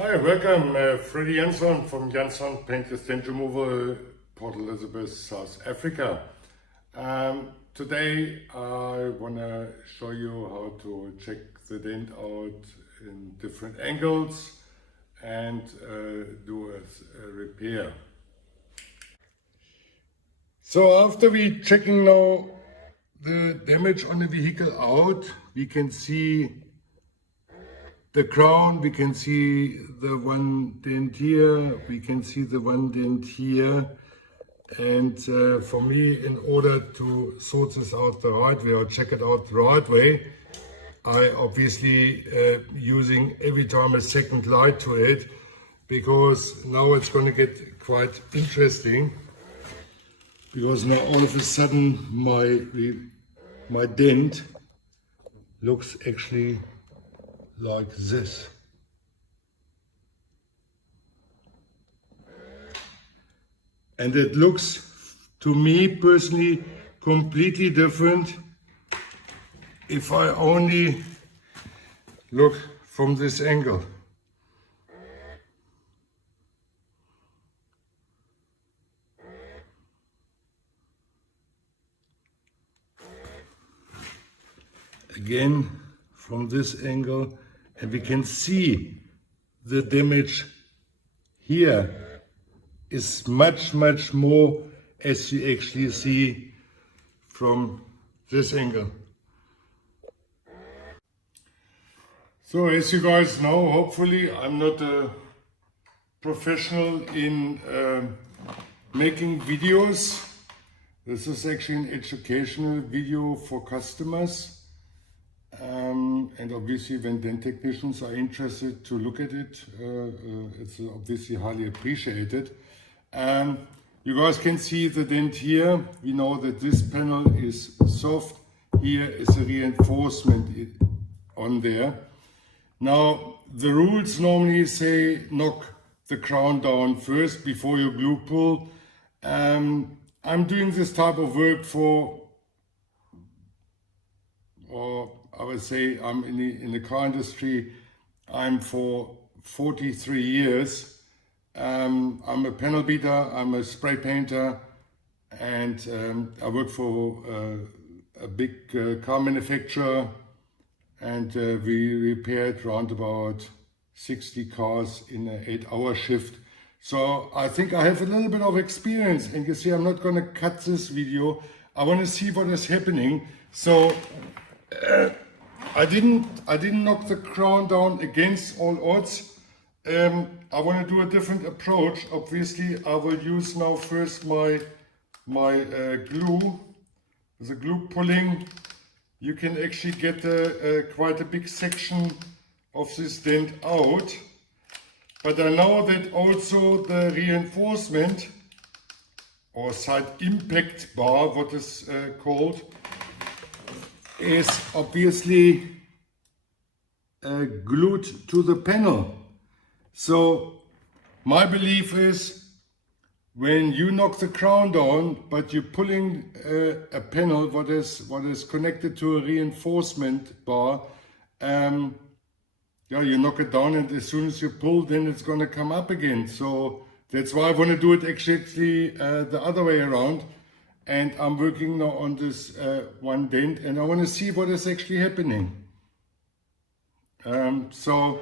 Hi, welcome. Freddy Jansson from Jansson Paintless Dent Removal, Port Elizabeth, South Africa. Today I want to show you how to check the dent out in different angles and do a repair. So after we checking now the damage on the vehicle out, we can see the crown, we can see the one dent here, we can see the one dent here. And for me, in order to sort this out the right way or check it out the right way, I obviously using every time a second light to it, because now it's going to get quite interesting. Because now all of a sudden my dent looks actually like this. And it looks to me personally completely different if I only look from this angle. Again from this angle, and we can see the damage here is much more as you actually see from this angle. So as you guys know, hopefully I'm not a professional in making videos. This is actually an educational video for customers. And obviously when dent technicians are interested to look at it, it's obviously highly appreciated. You guys can see the dent here. We know that this panel is soft. Here is a reinforcement on there. Now the rules normally say knock the crown down first before you glue pull. I'm doing this type of work or I would say I'm in the car industry. I'm for 43 years. I'm a panel beater, I'm a spray painter, and I work for a big car manufacturer, and we repaired around about 60 cars in an 8-hour shift. So I think I have a little bit of experience, and you see I'm not going to cut this video. I want to see what is happening. So I didn't knock the crown down against all odds. I want to do a different approach. Obviously, I will use now first my glue. The glue pulling. You can actually get quite a big section of this dent out. But I know that also the reinforcement or side impact bar, what is called, is obviously glued to the panel. So my belief is when you knock the crown down, but you're pulling a panel what is connected to a reinforcement bar, you knock it down, and as soon as you pull, then it's going to come up again. So that's why I want to do it actually the other way around. And I'm working now on this one dent, and I want to see what is actually happening. So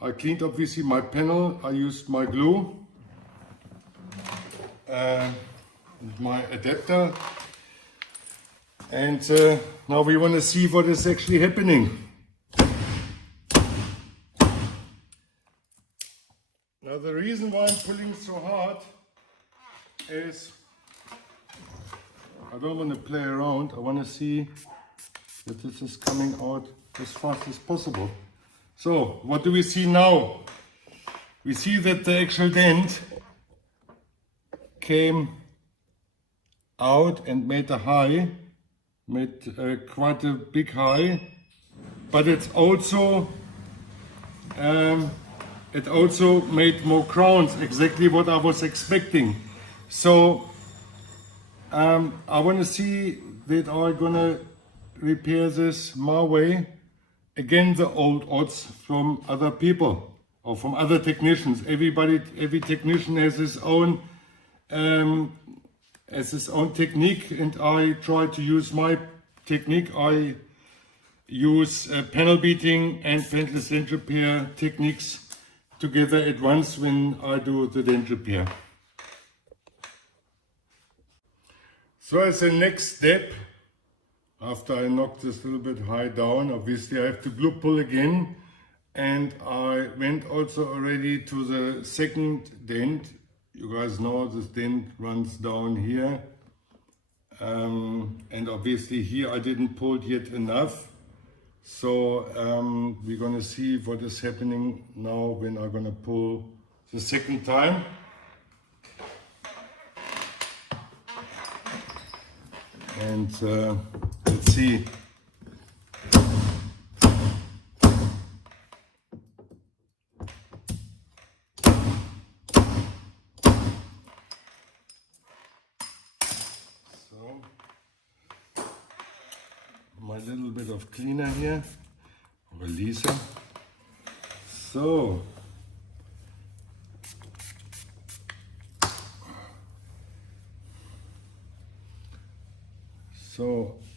I cleaned obviously my panel. I used my glue, my adapter, and now we want to see what is actually happening. Now the reason why I'm pulling so hard is I don't want to play around. I want to see that this is coming out as fast as possible. So what do we see now? We see that the actual dent came out and made a high, made quite a big high, but it also made more crowns, exactly what I was expecting. So I want to see that I'm gonna repair this my way. Again, the old odds from other people. or from other technicians. Every technician has his own technique, and I try to use my technique. I use panel beating and paintless dent repair techniques together at once when I do the dent repair. So as a next step, after I knock this a little bit high down, obviously I have to glue pull again, and I went also already to the second dent. You guys know this dent runs down here, and obviously here I didn't pull yet enough. So we're going to see what is happening now when I'm going to pull the second time. And let's see. So, my little bit of cleaner here, releaser. So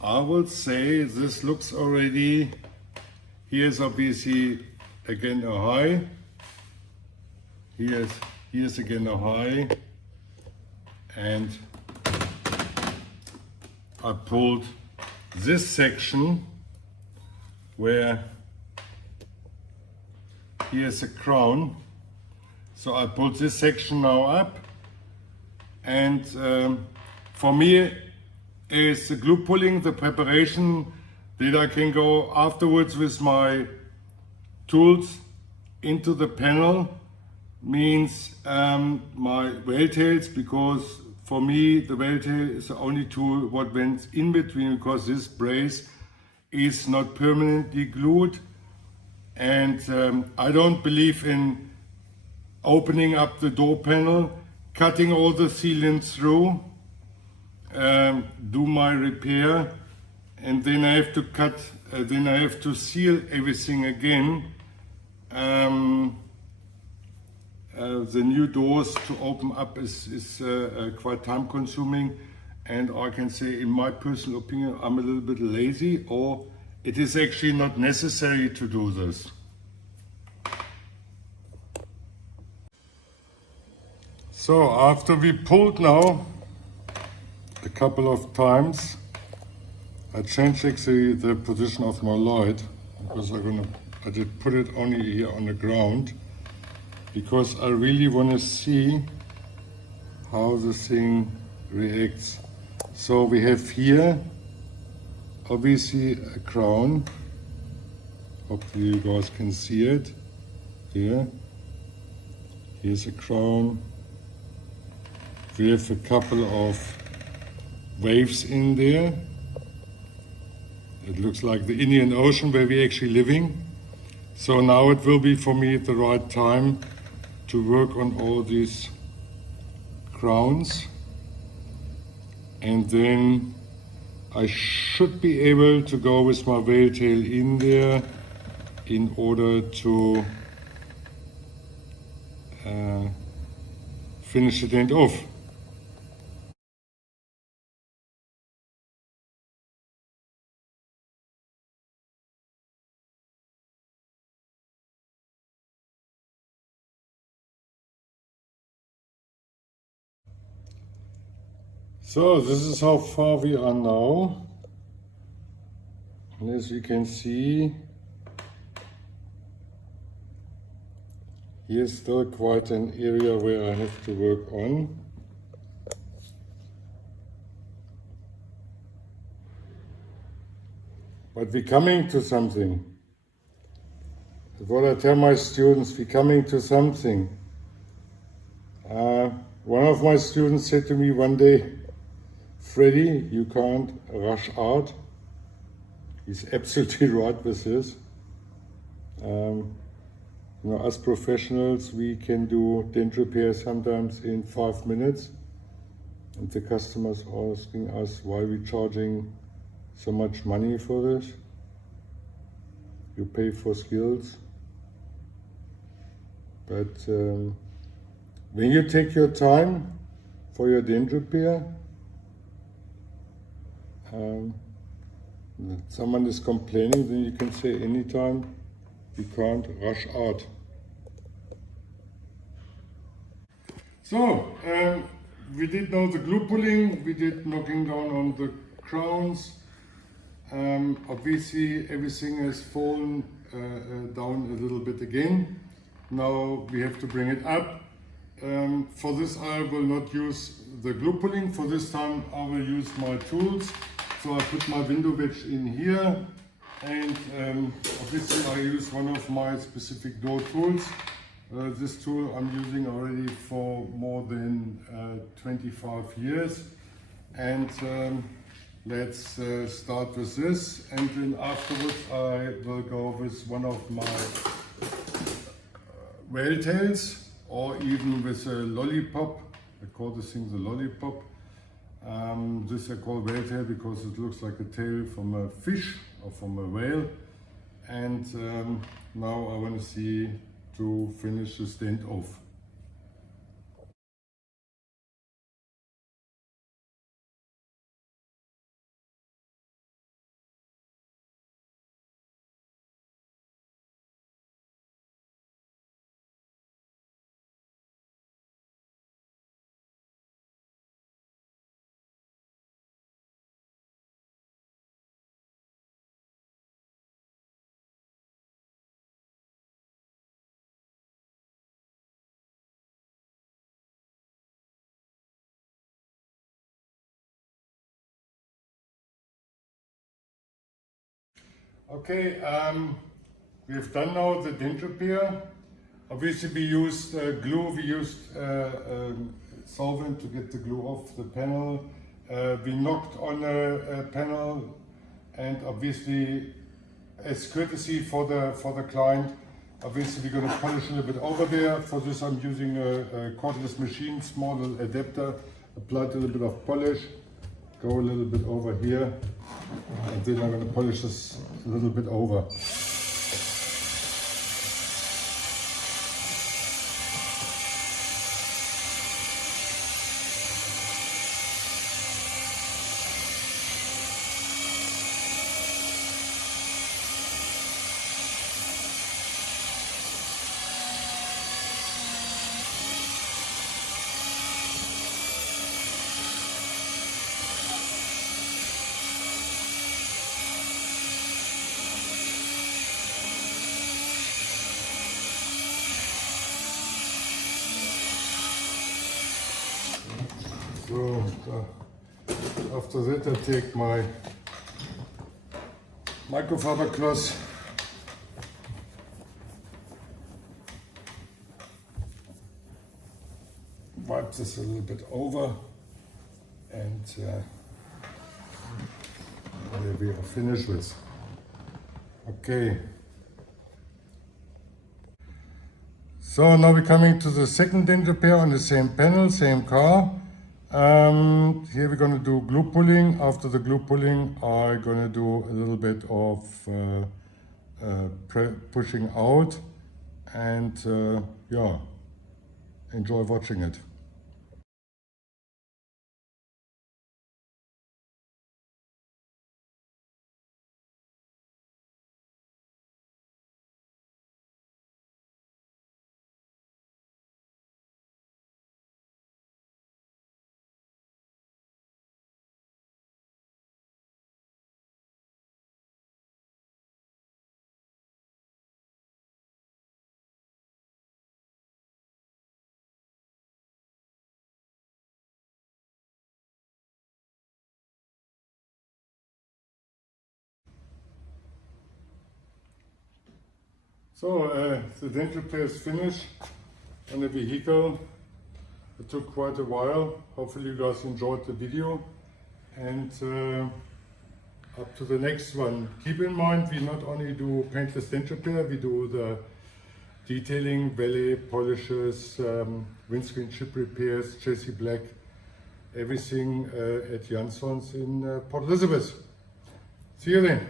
I would say this looks already, here's obviously again a high, here's again a high, and I pulled this section where here's a crown. So I pulled this section now up, and for me is the glue pulling, the preparation that I can go afterwards with my tools into the panel, means my whale tails, because for me the whale tail is the only tool what went in between, because this brace is not permanently glued, and I don't believe in opening up the door panel, cutting all the sealants through, do my repair, and then I have to cut, then I have to seal everything again. The new doors to open up is quite time consuming, and I can say, in my personal opinion, I'm a little bit lazy, or it is actually not necessary to do this. So after we pulled now a couple of times, I changed actually the position of my light, because I did put it only here on the ground, because I really want to see how the thing reacts. So we have here obviously a crown, hopefully you guys can see it here. Here's a crown. We have a couple of waves in there. It looks like the Indian Ocean where we're actually living. So now it will be for me the right time to work on all these crowns, and then I should be able to go with my whale tail in there in order to finish the dent off. So this is how far we are now, and as you can see, here's still quite an area where I have to work on. But we're coming to something. That's what I tell my students, we're coming to something. One of my students said to me one day, "Freddy, you can't rush art." He's absolutely right with this. You know, us professionals, we can do dent repair sometimes in 5 minutes, and the customers are asking us why we're charging so much money for this. You pay for skills. But when you take your time for your dent repair, someone is complaining, then you can say anytime, you can't rush out. So, we did now the glue pulling, we did knocking down on the crowns. Obviously everything has fallen down a little bit again. Now we have to bring it up. For this I will not use the glue pulling. For this time I will use my tools. So I put my window wedge in here, and obviously I use one of my specific door tools. This tool I'm using already for more than 25 years. And let's start with this, and then afterwards I will go with one of my whale tails, or even with a lollipop. I call this thing the lollipop. This I call whale tail because it looks like a tail from a fish or from a whale. And now I want to see to finish this dent off. Okay, we have done now the dent repair. Obviously we used glue, we used solvent to get the glue off the panel. We knocked on a panel, and obviously as courtesy for the client, obviously we're going to polish a little bit over there. For this I'm using a cordless machine, small little adapter, apply a little bit of polish, go a little bit over here, and then I'm going to polish this a little bit over. So after that I take my microfiber cloth, wipe this a little bit over, and there we are finished with. Okay. So now we're coming to the second dent repair on the same panel, same car. Here we're going to do glue pulling. After the glue pulling, I'm going to do a little bit of pushing out, and yeah, enjoy watching it. So the dent repair is finished on the vehicle. It took quite a while. Hopefully you guys enjoyed the video, and up to the next one. Keep in mind, we not only do paintless dent repair, we do the detailing, valet polishes, windscreen chip repairs, chassis black, everything at Jansson's in Port Elizabeth. See you then.